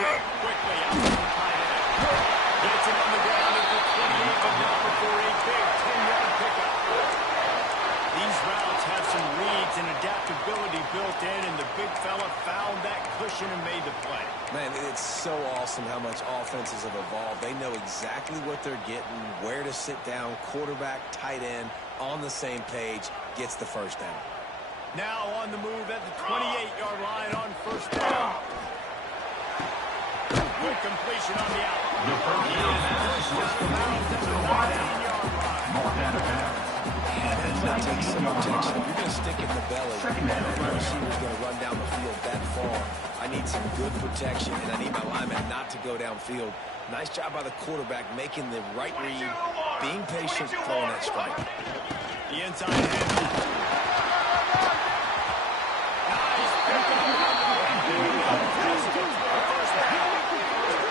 Quickly out to the tight end. Gets it on the ground at the 28, but not before a big 10-yard pickup. These routes have some reads and adaptability built in, and the big fella found that cushion and made the play. Man, it's so awesome how much offenses have evolved. They know exactly what they're getting, where to sit down, quarterback, tight end, on the same page, gets the first down. Now on the move at the 28-yard line on first down. Good completion on the out. The first down pass was completed to the wideout. Mark that a pass. That takes some protection. If you're going to stick it in the belly, my receiver's going to run down the field that far. I need some good protection, and I need my lineman not to go downfield. Nice job by the quarterback making the right read, being patient, throwing that strike. The inside handoff. Nice pickup.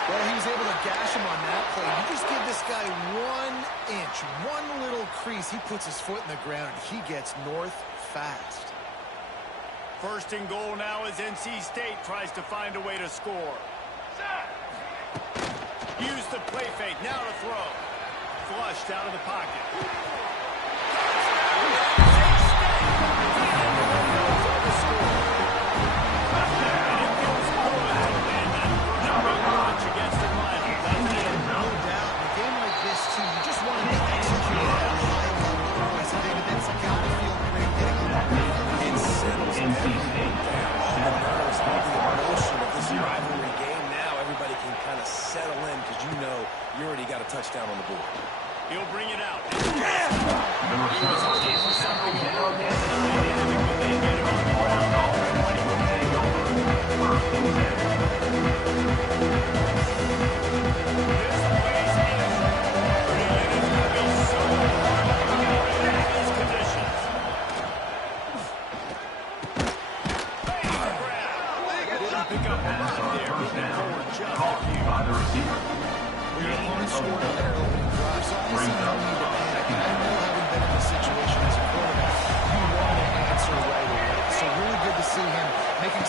Well, he was able to gash him on that play. You just give this guy 1 inch, one little crease. He puts his foot in the ground. He gets north fast. First and goal now as NC State tries to find a way to score. Use the play fake. Now to throw. Flushed out of the pocket. You already got a touchdown on the board. He'll bring it out.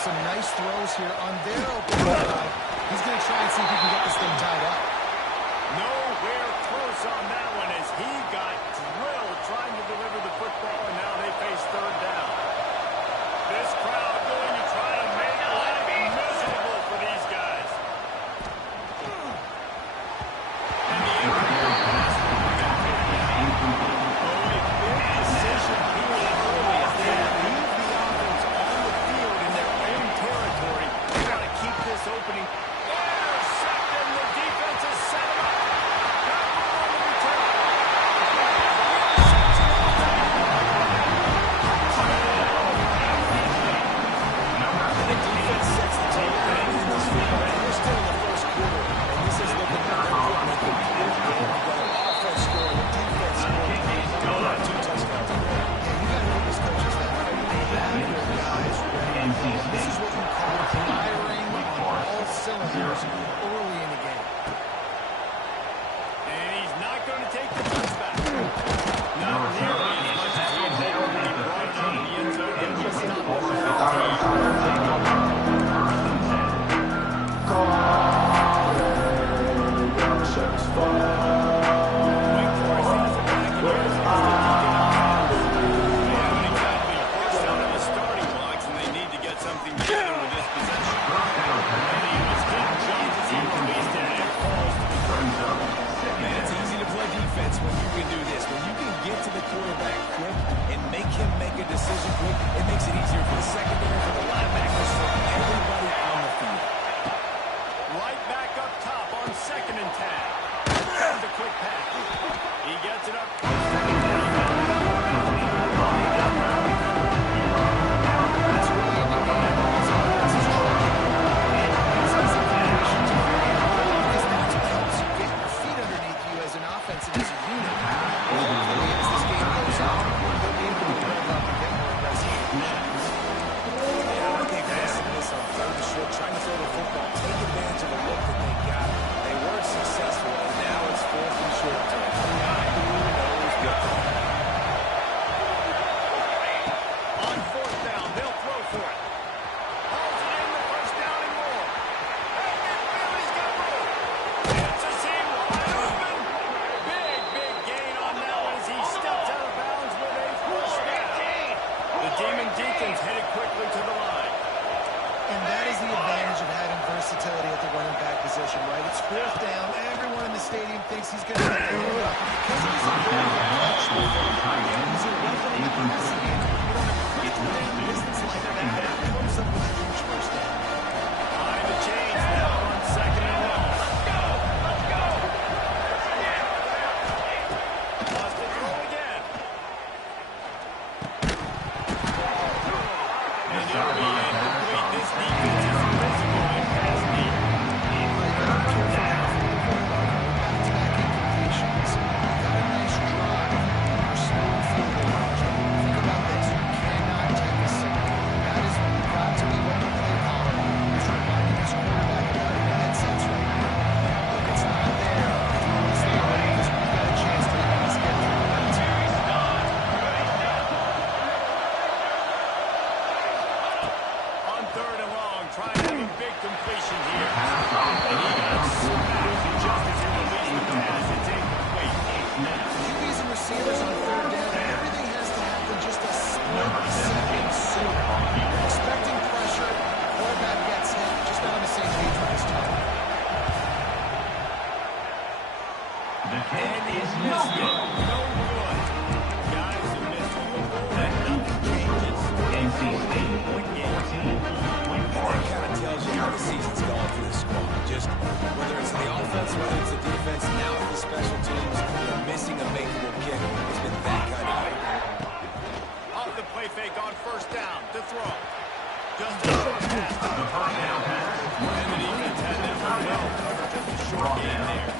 Some nice throws here on their open drive. He's going to try and see if he can get this thing tied up. Nowhere close on that one as he got drilled trying to deliver the football, and now they face third down. This crowd going to try to make life miserable for these guys. And the incomplete pass will be incomplete. Oh, a big decision here early as they leave the offense on the field in their own territory. They want to keep this opening. Intercepted, the defense is set him up. Got one on the return. The defense sets the table in this field, and we're still in the first quarter, and this is looking like they're putting a complete game together. Offense scored, defense scored. 2 touchdowns. Yeah, you got to give these coaches that credit. They have their guys ready. This is what we call firing on all cylinders early in the game. And he's not going to take the touchback. Not nearly as much as he did. He brought it out of the end zone and just decision quick. It makes it easier for the secondary, for the linebackers, for everybody on the field. Right back up top on 2nd and 10. There's a quick pass. He gets it up. That's really in the game. His offense is trying. This is a connection to very early because that's what helps you get your feet underneath you as an offense and as a unit. Hopefully, as this game goes on, they'll be able to rev up and get more aggressive. Yeah, I think that's this on 3rd and short, trying to throw the football, take advantage of the look that they got. They weren't successful, and now it's 4th and short. Who knows what? On 4th down, they'll throw for it. Holds it in the 1st down and more. situation, right? It's fourth down. Everyone in the stadium thinks he's going to get the handoff. Because he's a very catchable player. He's a weapon in the passing game. But on a critical down distance like that, he comes up with a huge first down. Behind the chains now on second and long. Let's go! Wants to throw again. And it'll be incomplete. This defense is physical and pass deep. Back-to-back incompletions. Got a nice drive. You're smooth field goal margin. Think about this. You cannot take a sack. That is got to be what the play caller is reminding his quarterback about in the headsets right now. Look, it's not there. It's there because we've got a chance to at least get through that. On third and long, trying to have a big completion here. And he got smashed just as he released the pass. It's incomplete. QBs and receivers on third down, everything has to happen just a split second sooner. You're expecting pressure, quarterback gets hit, just not on the same page with his time. And he's missed it. No good. Guys who missed field goal, nothing changes. Point game. That kind of tells you how the season's gone for this squad. Just whether it's the offense, whether it's the defense, now it's the special teams, missing a makeable kick has been that kind of year. Off the play fake on first down to throw. Just a short pass. And the defense had that one well covered. Just a short game there.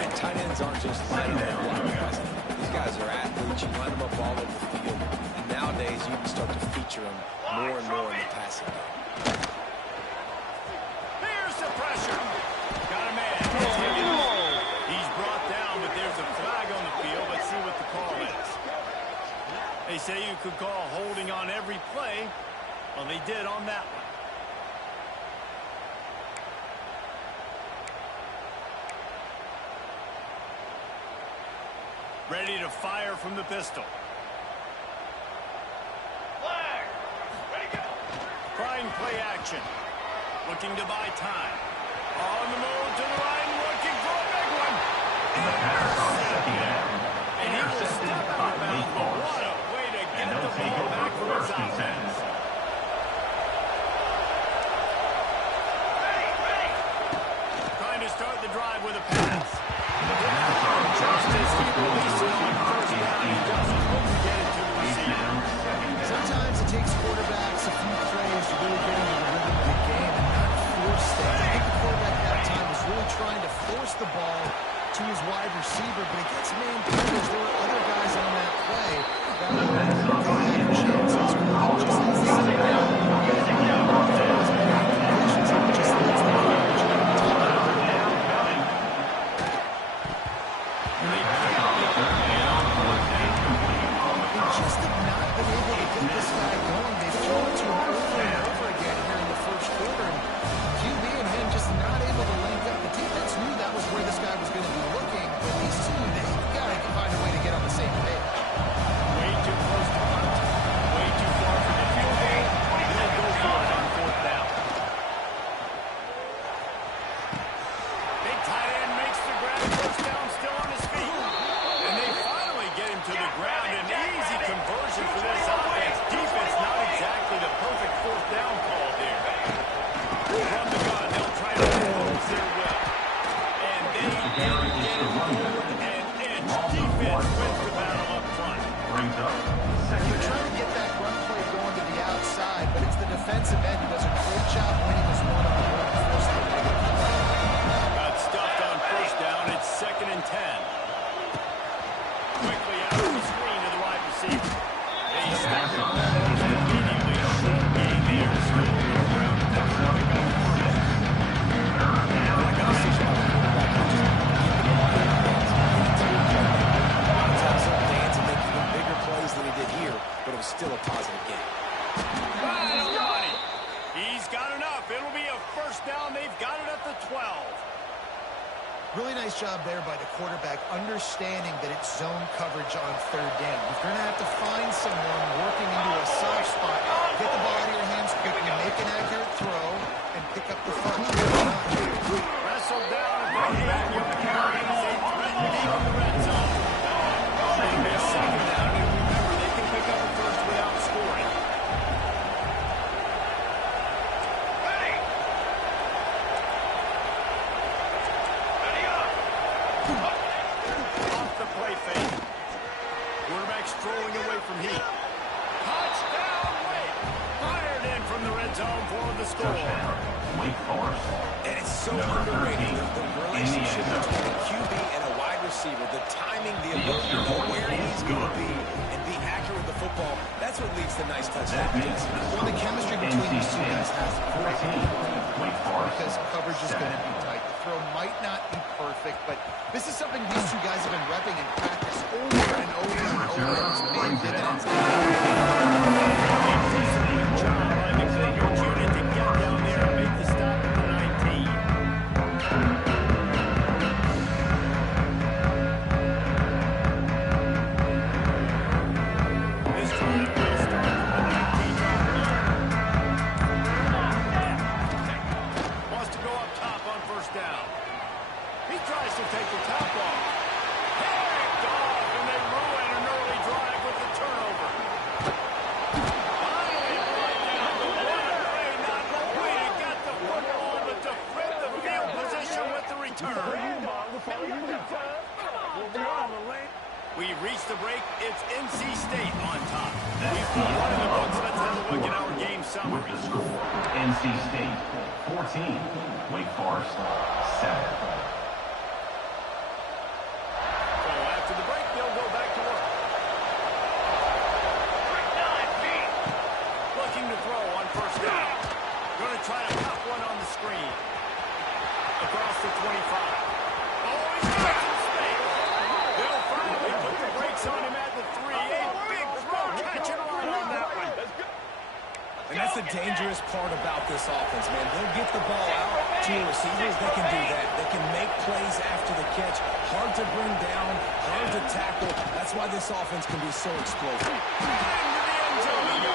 And tight ends aren't just line up block guys. These guys are athletes. You line them up all over the field. And nowadays, you can start to feature them more and more in the passing game. Here's the pressure. Got a man. He's brought down, but there's a flag on the field. Let's see what the call is. They say you could call holding on every play. Well, they did on that one. Ready to fire from the pistol. Flag. Ready to go. Trying play action. Looking to buy time. On the move to the right, looking for a big one. And he will step out of bounds. What a way to get the ball back from his offense. Trying to start the drive with a pass. Just as he releases it on first down, he doesn't get it to the receiver. Sometimes it takes quarterbacks a few plays to really get into the rhythm of the game and not force things. I think the quarterback that time was really trying to force the ball to his wide receiver, but against man coverage, there were other guys on that play that were had chances. Just as the second down, just lets the coverage get on top of it. Just have not been able to get this guy going. They've thrown it to him over and over again here in the first quarter. And QB and him just not able to link up. The defense knew that was where this guy was going to be looking, but these two, they've got to find a way to get on the same page. Way too close to punt. Way too far for the field goal. They'll go for it on fourth down. Big tight end makes the grab. First down, still on his feet. And they finally get him to the ground. An easy conversion for this offense. Defense not exactly the perfect fourth down call there. From the gun, they'll try to impose their will. And they didn't get it forward an inch. Defense wins the battle up front. You're trying to get that run play going to the outside, but it's the defensive end who does a great job winning his one-on-one and forcing the big play. Got stuffed on first down. It's 2nd and 10. Quickly out of the screen to the wide receiver. They step it immediately. Short gain there. Bigger plays than he did here, but it was still a positive game. Nobody. He's got enough. It'll be a first down. They've got it at the 12. Really nice job there by the quarterback, understanding that it's zone coverage on third down. You're going to have to find someone working into a soft spot, get the ball out of your hands quickly, make an accurate throw, and pick up the first. Quarterback strolling away from heat. Touchdown, Wake. Fired in from the red zone for the score. Wake Forest. And it's so underrated. The relationship between a QB and a wide receiver, the timing, the ability to know where he's going to be and be accurate with the football, that's what leads to nice touchdowns. Well, the chemistry between these two guys has to be because coverage is going to be tight. The throw might not be perfect, but this is something these two guys have been repping in practice over and over and over, and it's paying dividends. We reached the break. It's NC State on top. We've got one in the books. Let's have a look at our game summary. NC State 14, Wake Forest 7. So after the break, they'll go back to work. Looking to throw on first down. Going to try to pop one on the screen. Across the 25. Oh, he's got some space. They'll finally put the brakes on him at the 3. A big throw, catch and run on that one. And that's the dangerous part about this offense, man. They'll get the ball out to the receivers. They can do that. They can make plays after the catch. Hard to bring down, hard to tackle. That's why this offense can be so explosive. Into the end zone we go.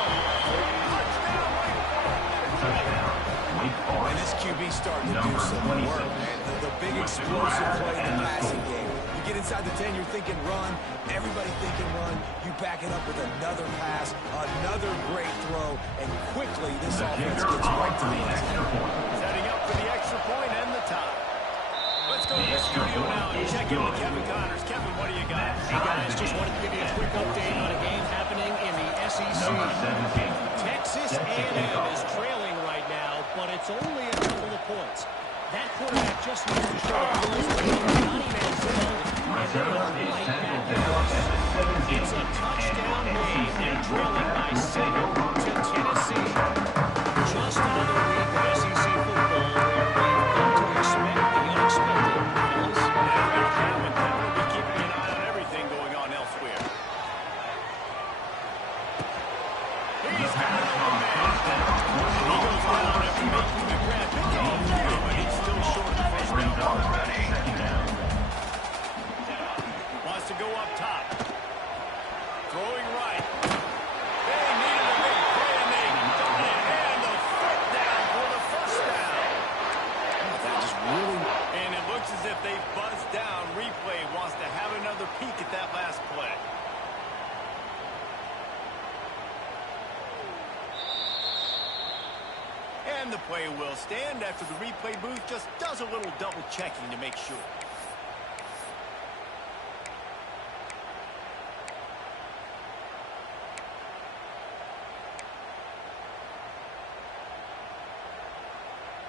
And this QB starting to do some work, man. The big explosive play in the passing game. You get inside the 10, you're thinking run. Everybody thinking run. You back it up with another pass, another great throw, and quickly this offense gets right to the end. Setting up for the extra point and the tie. Let's go to the studio now and check in with Kevin Connors. Kevin, what do you got? Hey guys, just wanted to give you a quick update on a game happening in the SEC. Texas A&M is trailing right now, but it's only a couple of points. That quarterback just needs to show the boys that Johnny Manziel, and they are right back in this. It's a touchdown game. They're trailing by 7 to Tennessee. Just another week of SEC football where we've come to expect the unexpected. We'll be keeping an eye on everything going on elsewhere. He's got another man. He goes down after making the grab. Big game, but he's still short of the first down. Wants to go up top. Throwing right. They needed a big play, and they got it. And the foot down for the first down. That just really... And it looks as if they buzzed down. Replay wants to have another peek at that last play. And the play will stand after the replay booth just does a little double checking to make sure.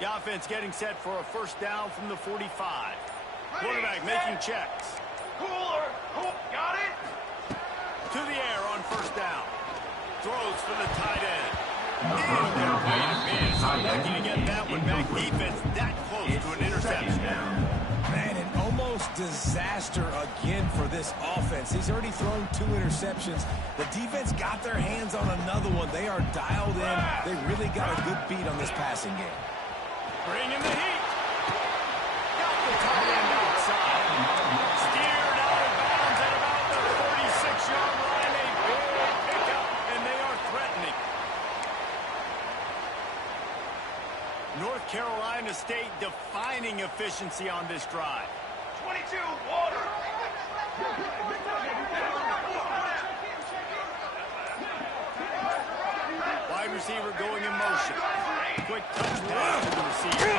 The offense getting set for a first down from the 45. Quarterback making checks. Cooler. Got it. To the air on first down. Throws for the tight end. Lucky to get that one back. Defense that close to an interception. Man, an almost disaster again for this offense. He's already thrown 2 interceptions. The defense got their hands on another one. They are dialed in. They really got a good beat on this passing game. Bringing the heat. Got the tight end outside. Steered out of bounds at about the 36-yard line. A big pickup, and they are threatening. North Carolina State defining efficiency on this drive. 22, water. Wide receiver going in motion. Quick touch pass to the receiver.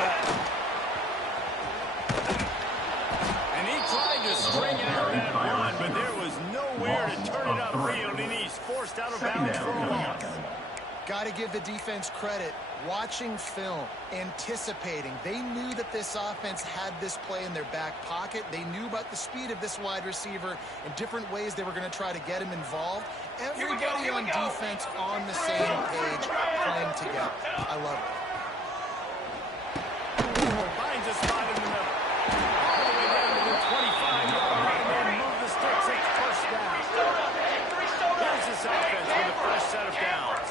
And he tried to string out that one, but there was nowhere to turn it upfield, and he's forced out of bounds for a loss. Got to give the defense credit. Watching film, anticipating. They knew that this offense had this play in their back pocket. They knew about the speed of this wide receiver and different ways they were going to try to get him involved. Everybody on defense on the same page, playing together. I love it. Finds a spot in the middle. All the way down to the 25-yard line and move the sticks. It's first down. Here's this offense with a fresh set of downs.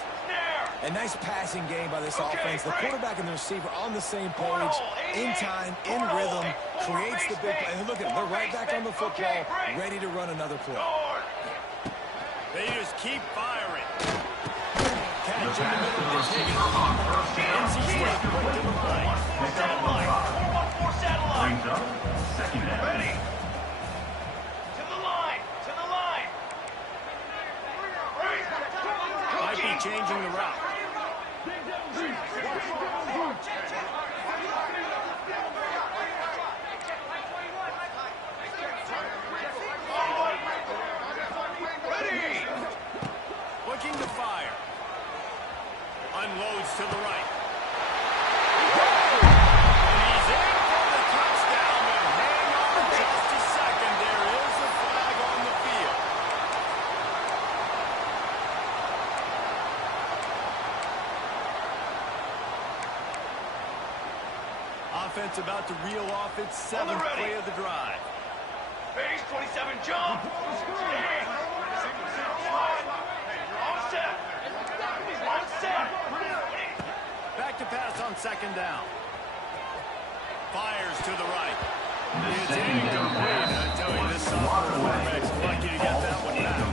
A nice passing game by this offense. The quarterback and the receiver on the same page, in time, in rhythm, creates the big play. And look at them. They're right back on the football, ready to run another play. They just keep firing. Catch in the middle of the Higgins. NC State quick to the line. Satellite. Second down. Ready. To the line. To the line. Might be changing the route. Looking to fire. Unloads to the right. And he's in for the touchdown, but hang on just a second. There is a flag on the field. Offense about to reel off its seventh play of the drive. Base 27 jump. Back to pass on second down. Fires to the right. It's incomplete. I tell you, this sophomore quarterback's lucky to get that one back.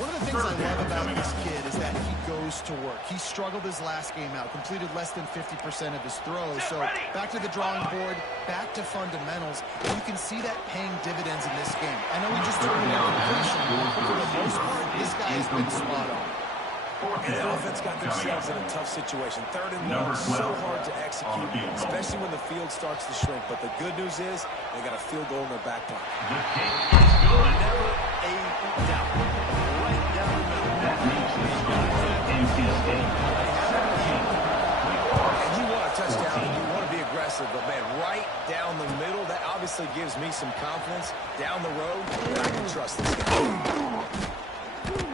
One of the things I love about this kid is that he goes to work. He struggled his last game out, completed less than 50% of his throws. So back to the drawing board, back to fundamentals. And you can see that paying dividends in this game. I know he just turned an incompletion, but for the most part, this guy has been spot on. And the offense got themselves in a tough situation. Third and long, so hard to execute, especially when the field starts to shrink. But the good news is they got a field goal in their back pocket. Never a doubt. Right down the middle. And you want a touchdown and you want to be aggressive, but man, right down the middle, that obviously gives me some confidence down the road that I can trust this guy.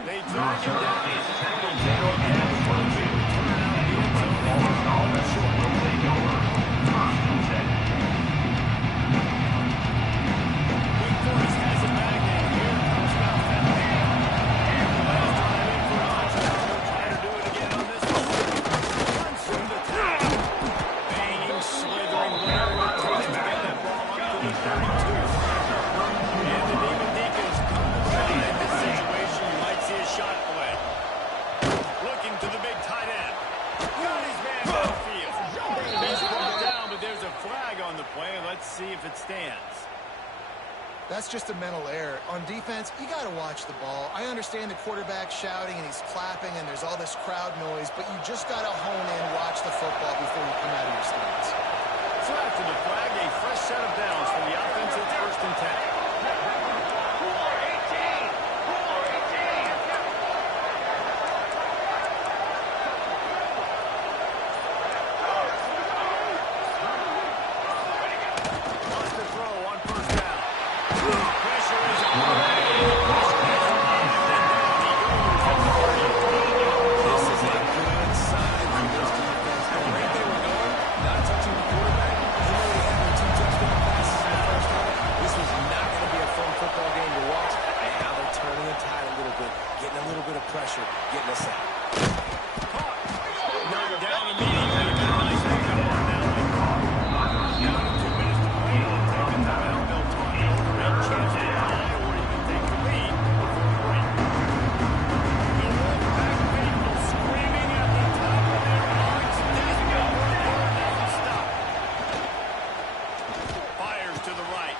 They drag him down. Wake Forest has it back, and here comes Malfetti. Last time in for a touchdown. They'll try to do it again on this one. Runs from the top. Banging, slithering, whatever it takes to get that ball up to the 32. And the Demon Deacons come to play in this situation. You might see a shot play. Looking to the big tight end. Got his man downfield. He's brought down, but there's a flag on the play. Let's see if it stands. That's just a mental error. On defense, you got to watch the ball. I understand the quarterback shouting and he's clapping and there's all this crowd noise, but you just got to hone in, watch the football before you come out of your stance. So after the flag, a fresh set of downs for the offense at first and 10. Wants to throw on first down. Pressure is on. This is a good sign for this defense. The rate they were going, not touching the quarterback, even though he had their 2 touchdown passes in the first half, this was not going to be a fun football game to watch. And now they're turning the tide a little bit, getting a little bit of pressure, getting us out. Knocked down immediately. Nice pickup on that one. Down to 2 minutes to play. They'll take a timeout. They'll talk it over. Great chance to tie or even take the lead for a break. The Wolfpack people screaming at the top of their lungs. Didn't go where doesn't stop. Fires to the right.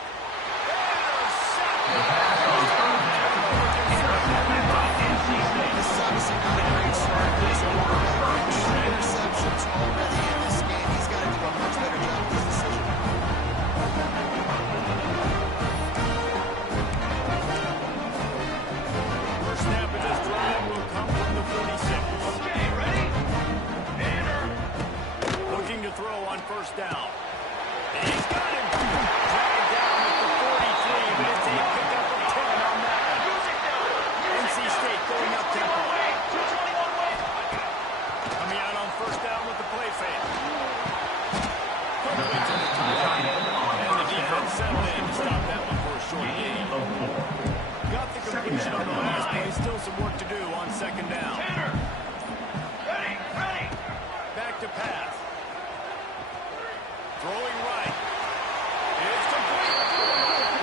This is obviously not a great on first down. And he's got him. Dragged down at the 43, but it's a pickup of 10 on that one. NC State going up tempo. Coming out on first down with the play fake. Quickly to the tight end. And the defense settled in to stop that one for a short gain. Got the completion on the last play. Still some work to do on second down. Back to pass. Throwing right. It's complete.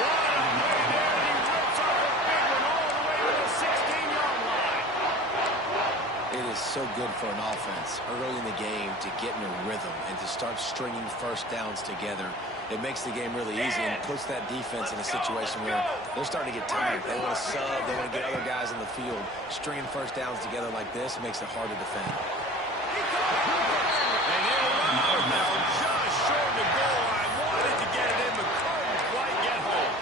Right away there, and he rips off a big one all the way to the 16-yard line. It is so good for an offense early in the game to get in a rhythm and to start stringing first downs together. It makes the game really easy and puts that defense in a situation where they're starting to get tired. They want to sub. They want to get other guys in the field. Stringing first downs together like this makes it hard to defend. And he'll run now just short of the goal line. Wanted to get it in, but couldn't quite get home.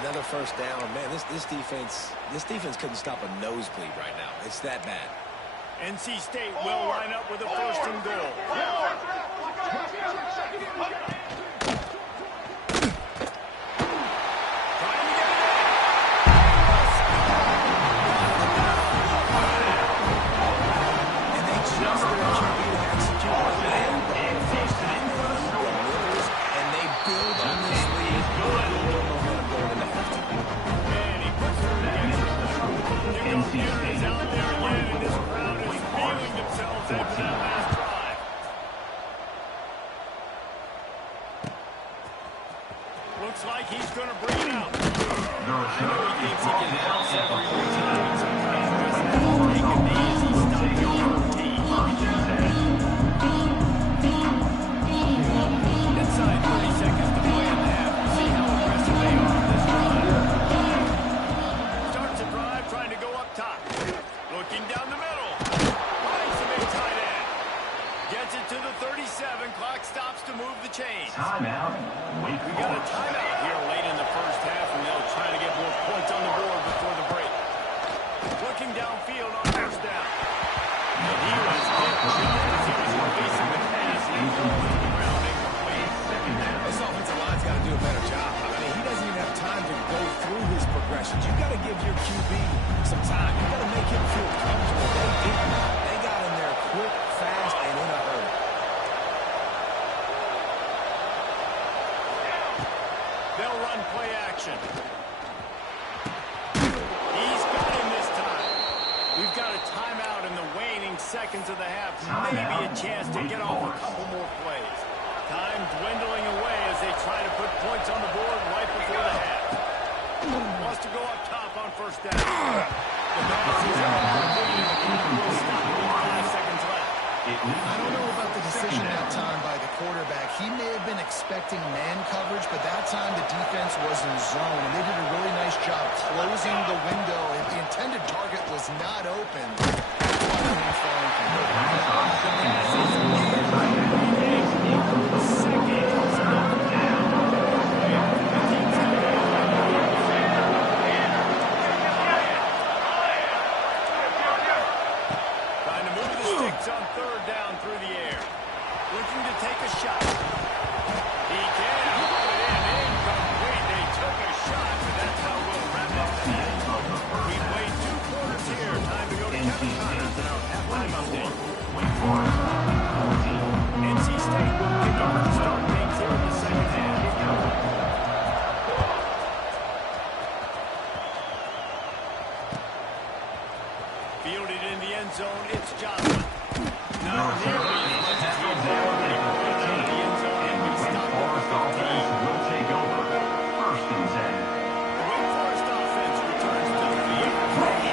Another first down. Man, this defense couldn't stop a nosebleed right now. It's that bad. NC State will line up with a first and goal. Looks like he's going to bring it out. I know he thinks he can help every time. Sometimes just take it easy, stop your routine. Inside 30 seconds to play in the half. We'll see how aggressive they are on this drive. Starts a drive trying to go up top. Looking down the middle. Finds the big tight end. Gets it to the 37. Clock stops to move the chains. Timeout. We got a timeout here late in the first half, and they'll try to get more points on the board before the break. Looking downfield on first down. And he was hit just as he was releasing the pass. He fell to the ground incomplete. This offensive line's got to do a better job. I mean, he doesn't even have time to go through his progressions. You got to give your QB some time. You got to make him feel comfortable. They didn't. They got in there quick, fast, and in a hurry. They'll run play action. He's got him this time. We've got a timeout in the waning seconds of the half. Maybe a chance to get off a couple more plays. Time dwindling away as they try to put points on the board right before the half. Wants to go up top on first down. The pass is out. Will stop with 5 seconds left. I don't know about the decision that time by the quarterback. He may have been expecting man coverage, but that time the defense was in zone, and they did a really nice job closing the window. If the intended target was not open, that's why the man's falling from it. Trying to move the sticks on third down through the air. Looking to take a shot. He can haul it in. Incomplete. They took a shot, but that's how we'll wrap up the half. We played 2 quarters here. Time to go to Kevin Connors in our halftime update. NC State will kick off to start things here in the second half. Fielded in the end zone, it's Johnson. Not nearly as much as he did there, but he put it out of the end zone and we stopped at the 15. Will take over. First and 10. The Wake Forest offense returns to the field.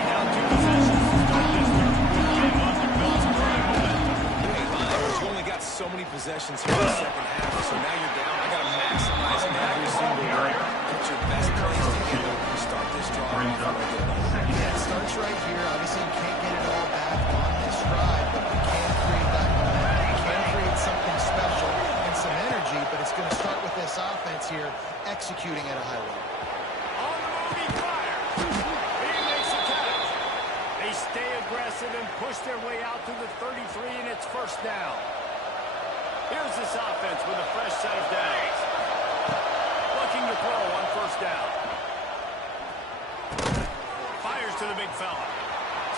Now 2 possessions to start this third quarter. They want to build some early momentum. You ain't lying, but you only got so many possessions here in the second half, so now you're down. I got to maximize every single one. Put your best plays together and start this drive off on a good note. Yeah, it starts right here. Obviously, you can't get it all back on this drive, but you can create that momentum. You can create something special and some energy, but it's going to start with this offense here executing at a high level. On the move, he fires. He makes the catch. They stay aggressive and push their way out to the 33, and it's first down. Here's this offense with a fresh set of downs. Looking to throw on first down. Fires to the big fella.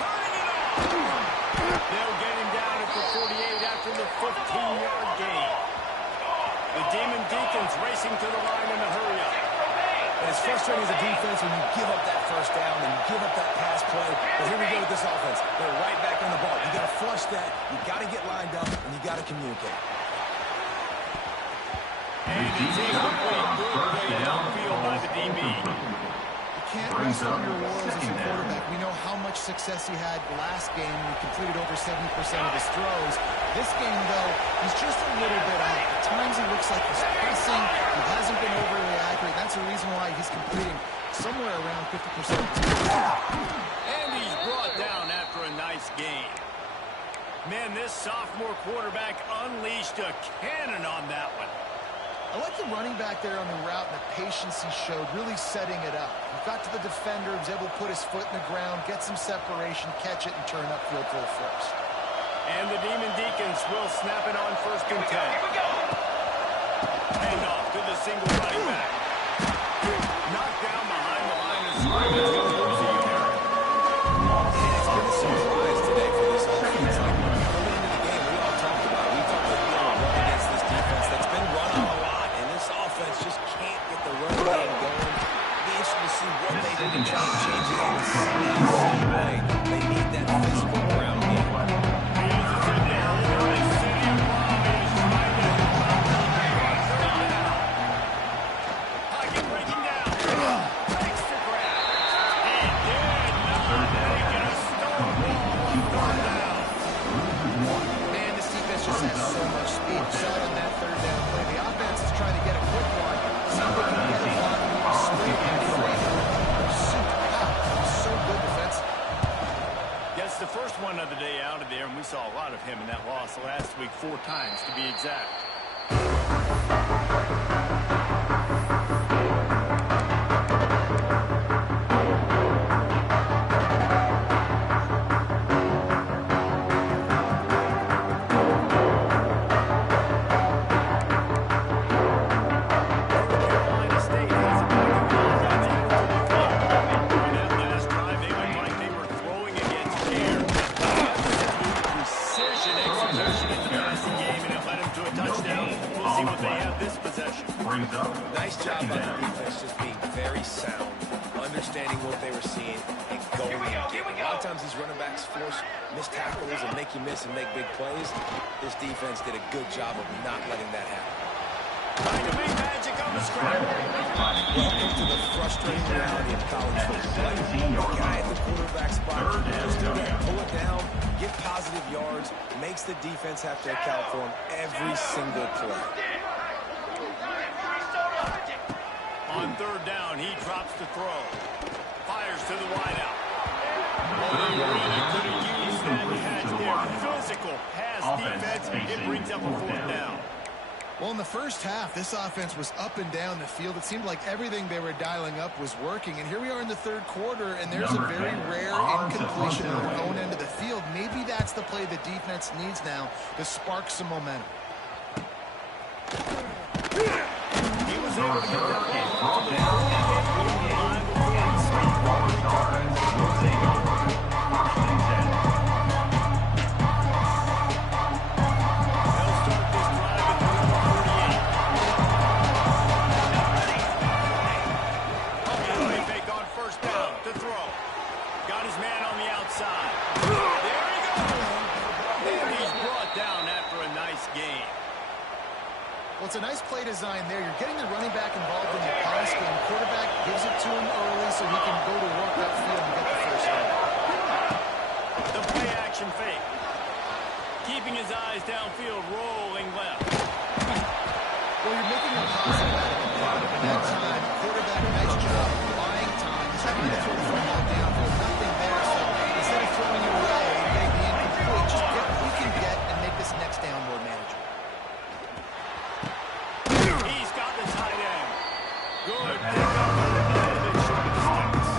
Turning it off. They'll get him down at the 48 after the 15-yard gain. The Demon Deacons racing to the line in a hurry up. And it's frustrating as a defense when you give up that first down and you give up that pass play. But here we go with this offense. They're right back on the ball. You got to flush that. You got to get lined up, and you got to communicate. And it's incomplete. Good play downfield by the DB. You can't rest on your laurels as a quarterback. We know how much success he had last game. He completed over 70% of his throws. This game, though, he's just a little bit off. At times he looks like he's pressing. He hasn't been overly accurate. That's the reason why he's completing somewhere around 50%. And he's brought down after a nice gain. Man, this sophomore quarterback unleashed a cannon on that one. I like the running back there on the route and the patience he showed, really setting it up. He got to the defender, was able to put his foot in the ground, get some separation, catch it, and turn upfield for the first. And the Demon Deacons will snap it on first and 10. Hand off to the single running back. Knocked down behind the line of scrimmage. And it's been a surprise today for this offense. Like, coming into the game, we all talked about it. We thought they'd be able to run against this defense that's been run on a lot. And this offense just can't get the run game going. It'll be interesting to see what they do to try to change it on the same way. They need that physical ground game. Man, this defense just has so much speed. You saw it on that third down play. The offense is trying to get a quick one. See if they can get it on the straight and free. Pursuit. Wow, so good defense. That's the first one of the day out of there, and we saw a lot of him in that loss last week, 4 times to be exact. Carolina State has a last drive, they looked like they were throwing against air. Precision execution in the passing game, and it led them to a touchdown. We'll see what they have this possession. Nice job by the defense just being very sound, understanding what they were seeing, and going in. A lot of times these running backs force missed tackles and make you miss and make big plays. This defense did a good job of not letting that happen. Trying to make magic on the scramble. Welcome to the frustrating reality of college football. The guy at the quarterback spot can just do that, pull it down, get positive yards, makes the defense have to account for him every single play. On third down, he drops to throw. Fires to the wideout. Oh, they really could have used that catch there. Physical pass defense. It brings up a 4th down. Well, in the first half, this offense was up and down the field. It seemed like everything they were dialing up was working. And here we are in the third quarter, and there's a very rare incompletion on their own end of the field. Maybe that's the play the defense needs now to spark some momentum. He was able to get that ball on the line before he They'll start this drive at the number 48. Pumping fake on first down to throw. Got his man on the outside. There he goes. And he's brought down after a nice gain. Well, it's a nice play design there. You're getting the running back involved in the pass game. Quarterback gives it to him early so he can go to work upfield and get the first down. The play action fake. Keeping his eyes downfield, rolling left. Well, you're making a positive out of it. At that time, quarterback, nice job buying time. He's trying to throw the football downfield. Nothing there, so instead of throwing it away and getting the incomplete, just get what you can get and make this next down more manageable. He's got the tight end. Good pick up on the bit short of the sticks.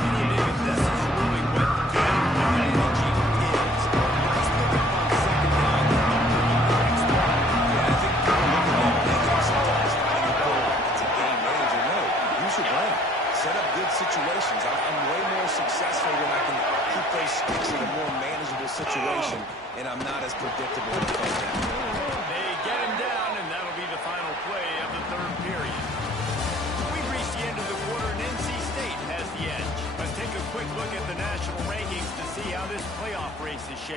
David, this is really what the good managing is. Nice pick up on second down.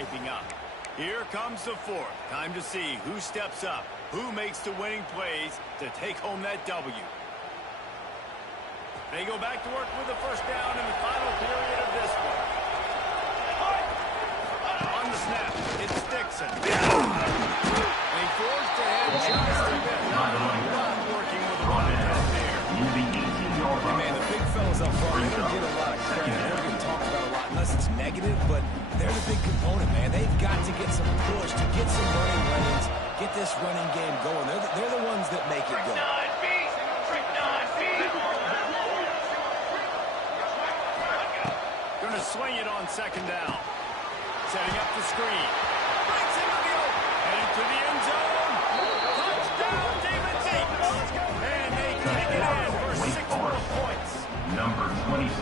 shaping up. Here comes the fourth. Time to see who steps up, who makes the winning plays to take home that W. They go back to work with the first down in the final period of this one. On the snap, it's Dixon. They forced ahead just a bit. Not working with the run attack there. Hey, man, the big fellas up front, they don't get a lot of credit. They don't get talked about a lot unless it's negative, but they're the big component, man. They've got to get some push, to get some running lanes, get this running game going. They're the ones that make it go. Going to swing it on second down. Setting up the screen. Breaks into the open. Headed to the end zone. Touchdown, David Davis. And they take it in for 6 more points. Number 26.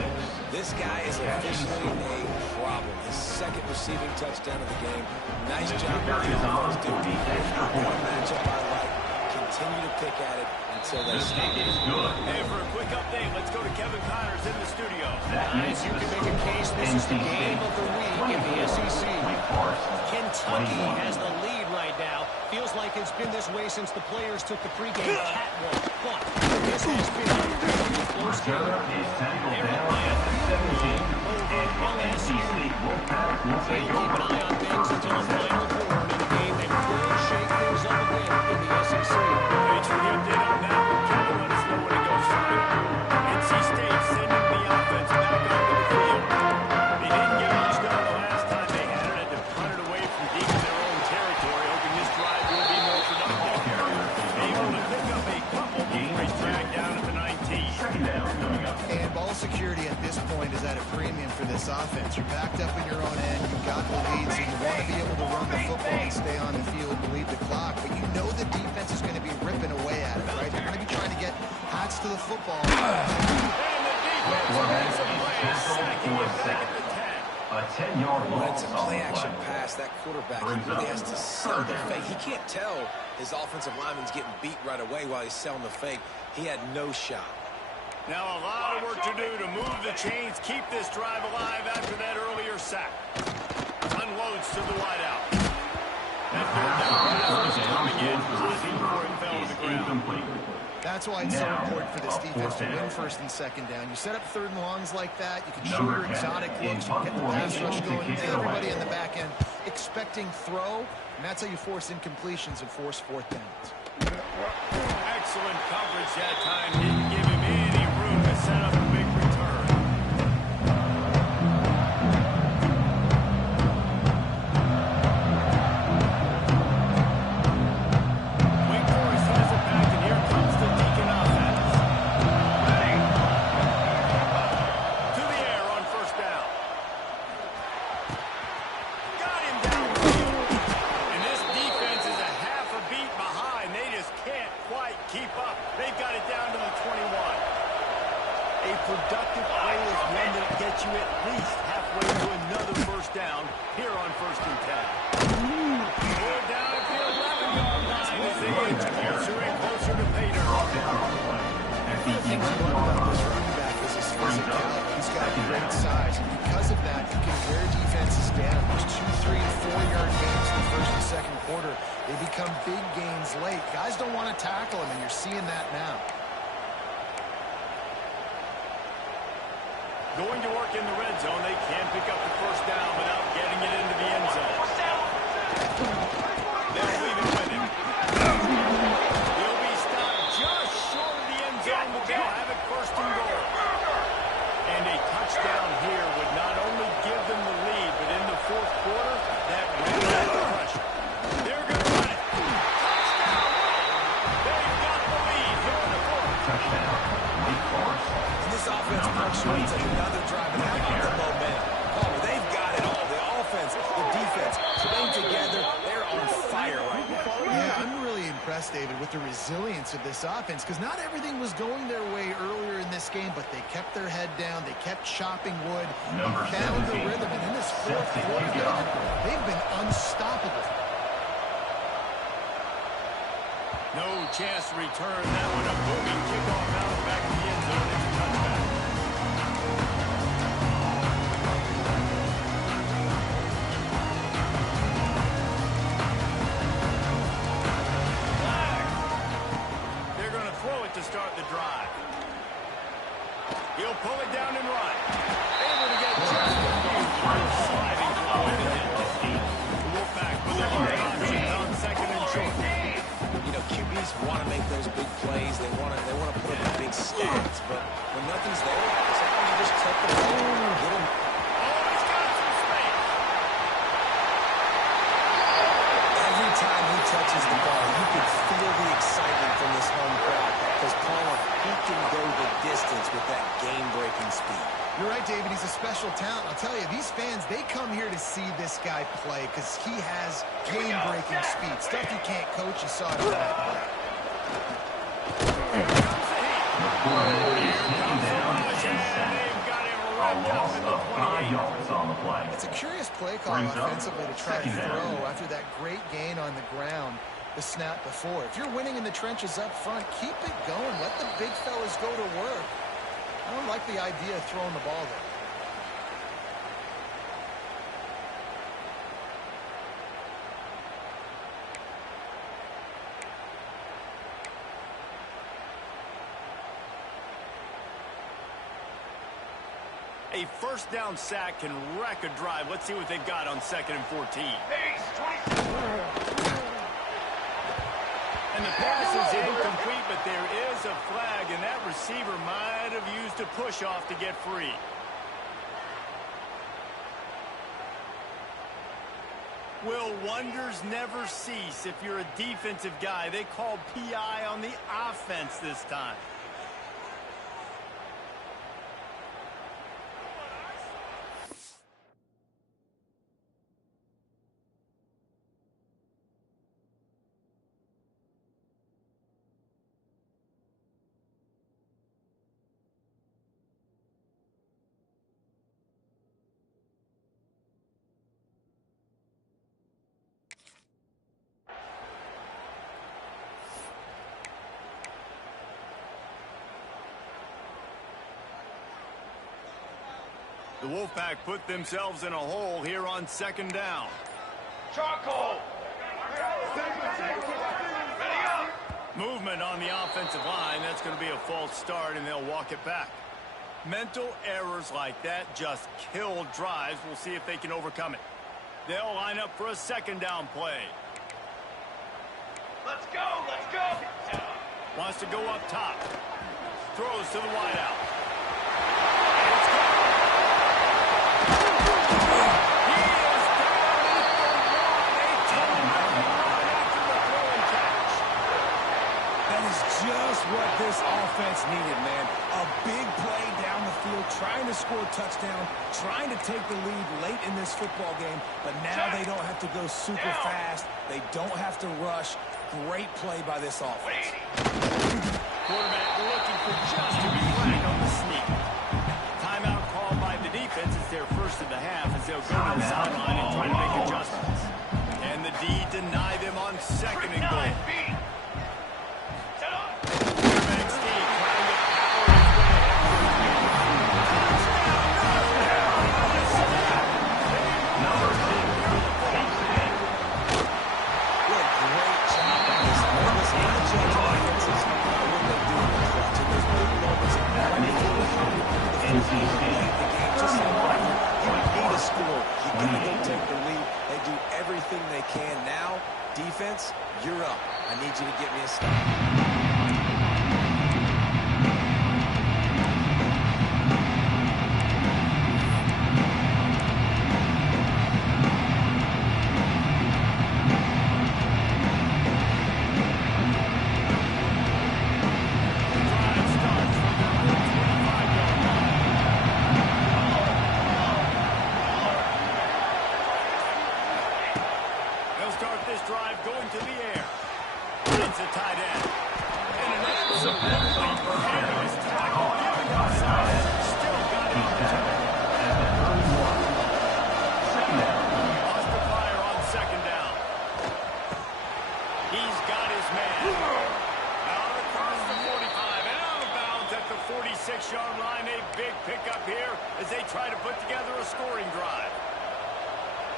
This guy is officially a problem. His second receiving touchdown of the game. Nice job by the offense, dude. One matchup I like. Continue to pick at it until they stop. Hey, for a quick update, let's go to Kevin Connors in the studio. Guys, you can make a case this is the game of the week in the SEC. Kentucky has the lead right now. Feels like it's been this way since the players took the pregame catwalk. But this has been a very close game. They'll keep an eye on things until the final quarter in a game that will shake things up again in the SEC. Thanks for the update on that. Kevin, let us know when it goes through. NC State sending the offense back onto the field. They didn't get much done the last time they had to punt it away from deep in their own territory, hoping this drive will be more productive. Able to pick up a couple before he's dragged down at the 19. And ball security at this point is at a premium for this offense. You're backed up in your own end. You've got the lead, so you want to be able to run the football and stay on the field and lead the clock. But you know the defense is going to be ripping away at it, right? They're going to be trying to get hats to the football. And the defense makes a play, sacking it back at the 10. A 10-yard When loss it's a play-action pass, that quarterback, he really has to sell the fake. He can't tell his offensive lineman's getting beat right away while he's selling the fake. He had no shot. Now a lot of work to do to move the chains, keep this drive alive after that earlier sack. Unloads to the wideout. That third down pass was coming in just before it fell to the ground. That's why it's so important for this defense to win first and second down. You set up third and longs like that, you can show your exotic looks, you can get the pass rush going, everybody in the back end expecting throw, and that's how you force incompletions and force fourth downs. Excellent coverage that time. Didn't give him any room to set up a big return. Wake Forest has it back, and here comes the Deacon offense. To the air on first down. Got him downfield. And this defense is a half a beat behind. They just can't quite keep up. They've got it down to the 21. A productive play is one that gets you at least halfway to another first down here on first and 10. We're down at the 11-yard line as they inch closer and closer to pay dirt. Things you love about this running back is his physicality. He's got great size, and because of that, he can wear defenses down. Those 2, 3, and 4-yard gains in the first and second quarter, they become big gains late. Guys don't want to tackle him, and you're seeing that now. Going to work in the red zone, they can't pick up the first down without getting it into the end zone. They'll leave it with him. He'll be stopped just short of the end zone, but they'll have it first and goal. And a touchdown here would not only give them the lead, but in the fourth quarter, that ramps up the pressure. They're going to run it. Touchdown! They've got the lead here in the fourth. And this offense punctuates another drive and have the momentum. Palmer, they've got it all. The offense, the defense, playing together, they're on fire right now. Yeah, I'm really impressed, David, with the resilience of this offense, because not everything was going their way earlier in this game, but they kept their head down, they kept chopping wood, and found the rhythm, and in this fourth quarter, they've been unstoppable. No chance to return that one. A booming kickoff out back to the end zone. It's a touchback. to start the drive. He'll pull it down and run. Able to get just a few sliding to avoid the net. The Wolfpack with their hard options on second and short. You know, QBs want to make those big plays. They want to put up the big stats. But when nothing's there, sometimes you just take the ball and get him. Oh, he's got some space. Every time he touches the ball, you can feel the excitement from this home crowd. Because Palmer, he can go the distance with that game-breaking speed. You're right, David. He's a special talent. I'll tell you, these fans, they come here to see this guy play because he has game-breaking speed. Stuff you can't coach. You saw it on that play. Here comes the heat. Here comes the rush, and they've got him wrapped up in the 28. It's a curious play call offensively to try to throw after that great gain on the ground the snap before. If you're winning in the trenches up front, keep it going. Let the big fellas go to work. I don't like the idea of throwing the ball there. A first down sack can wreck a drive. Let's see what they've got on 2nd and 14. And the pass is incomplete, but there is a flag, and that receiver might have used a push-off to get free. Will wonders never cease if you're a defensive guy? They called PI on the offense this time. The Wolfpack put themselves in a hole here on 2nd down. Charcoal. Movement on the offensive line. That's going to be a false start, and they'll walk it back. Mental errors like that just kill drives. We'll see if they can overcome it. They'll line up for a 2nd down play. Let's go. Let's go. Wants to go up top. Throws to the wideout. Just what this offense needed, man. A big play down the field, trying to score a touchdown, trying to take the lead late in this football game, but now they don't have to go super fast. They don't have to rush. Great play by this offense. Quarterback looking for just to be flagged on the sneak. Timeout called by the defense. It's their first of the half as they'll go to the sideline and try to make adjustments. And the D deny them on 2nd and goal. They can now. Defense, you're up. I need you to get me a stop.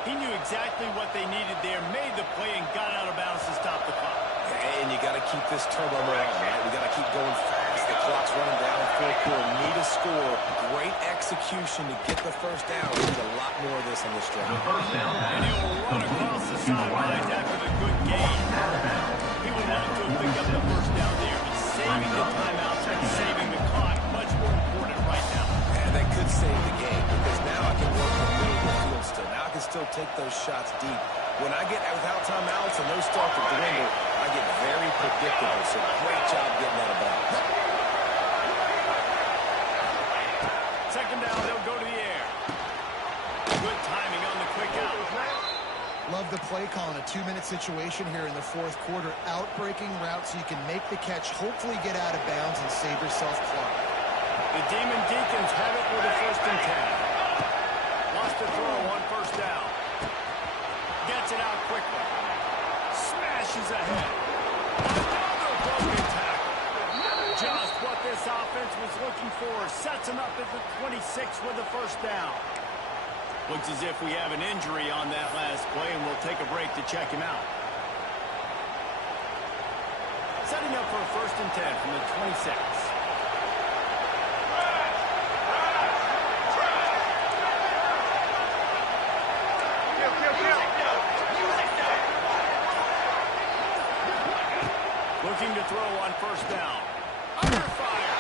He knew exactly what they needed there, made the play, and got out of bounds to stop the clock. And you got to keep keep this turbo on, right? We got to keep going fast. The clock's running down. Fourth quarter, need a score. Great execution to get the first down. We need a lot more of this on this drive. And he'll run across the sidelines after the good game. He would love to have picked up the first down there, but saving the timeouts and saving the clock much more important right now. And that could save the game because now I can work the middle of the field still. Now I can still take those shots deep. When I get without timeouts and those start to dwindle, I get very predictable. So great job getting that about. Second down, they'll go to the air. Good timing on the quick out. Love the play call in a 2-minute situation here in the fourth quarter. Out-breaking route so you can make the catch, hopefully get out of bounds, and save yourself clock. The Demon Deacons have it with a 1st and 10. Wants to throw on first down. Gets it out quickly. Smashes ahead. Another broken tackle. Just what this offense was looking for. Sets him up at the 26 with the first down. Looks as if we have an injury on that last play, and we'll take a break to check him out. Setting up for a 1st and 10 from the 26. Looking to throw on first down. Under fire.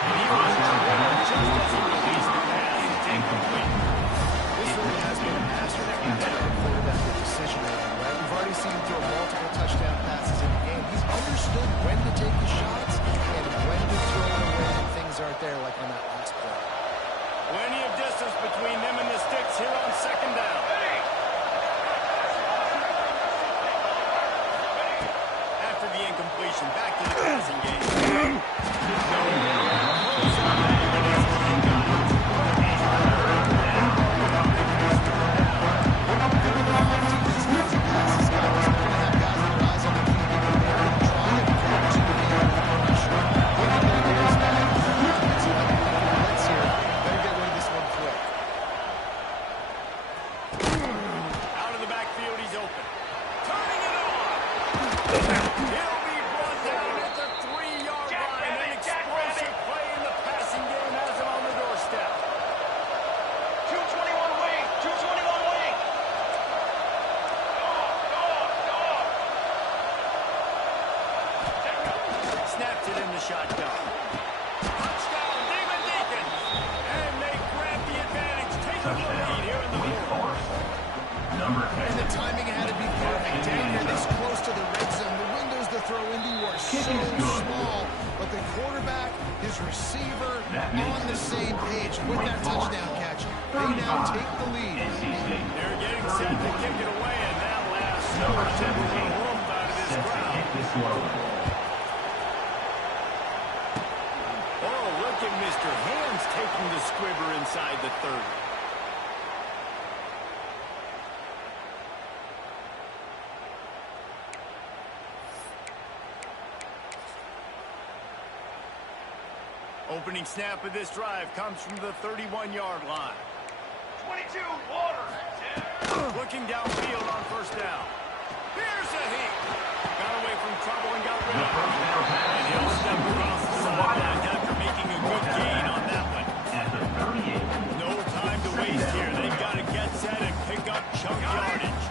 And he was just as he released the pass. Incomplete. This really has been a master that we've done a quarterback with decision making, right? We've already seen him throw multiple touchdown passes in the game. He's understood when to take the shots and when to throw it away when things aren't there, like on that last play. Plenty of distance between them and the sticks here on second down. After the incompletion, back to the passing game. Snaps it in the shotgun. Touchdown, Demon Deacons! And they grab the advantage, taking the lead here in the fourth. And the timing had to be perfect. Down here this close to the red zone. The windows to throw into are so small. But the quarterback, his receiver, on the same page with that touchdown catch. They now take the lead. They're getting set to kick it away, and that last snort took the warmth out of this crowd. Oh, look at Mr. Hands taking the squibber inside the 30. Opening snap of this drive comes from the 31-yard line. 22, water. Looking downfield on first down. Here's a heat. Got away from trouble and got rid of it. And he'll step across the sideline after making a good gain on that one. No time to waste here. They've got to get set and pick up chunk yardage.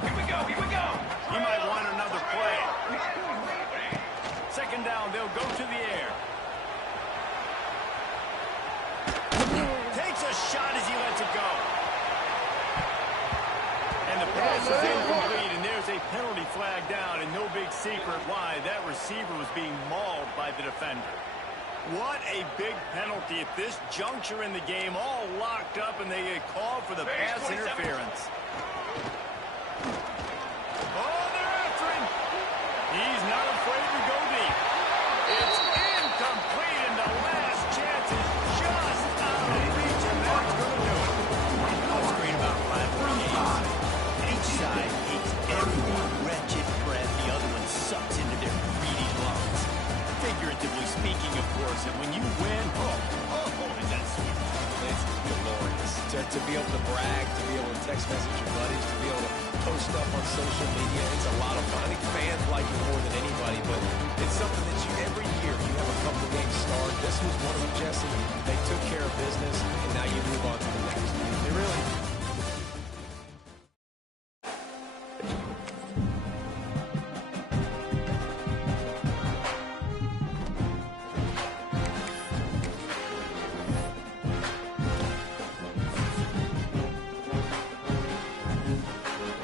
Here we go, here we go. He might want another play. Second down, they'll go to the air. Takes a shot as he lets it go. And the pass is incomplete, and there's a penalty flag down, and no big secret why. That receiver was being mauled by the defender. What a big penalty at this juncture in the game, all locked up, and they get called for the pass interference. Oh, they're after him. He's not afraid to go deep. It's incomplete, and the last chance is just out of reach, and that's going to do it. What's great about rivalry games? Each side hates everyone. Wretched breath, the other one sucks into their greedy lungs. Figuratively speaking, of course, and when you win, oh, is that sweet. It's glorious to be able to brag, to be able to text message your buddies, to be able to post stuff on social media. It's a lot of fun. I think fans like it more than anybody, but it's something that every year you have a couple games start. This was one of them, Jesse. They took care of business, and now you move on to the next. They really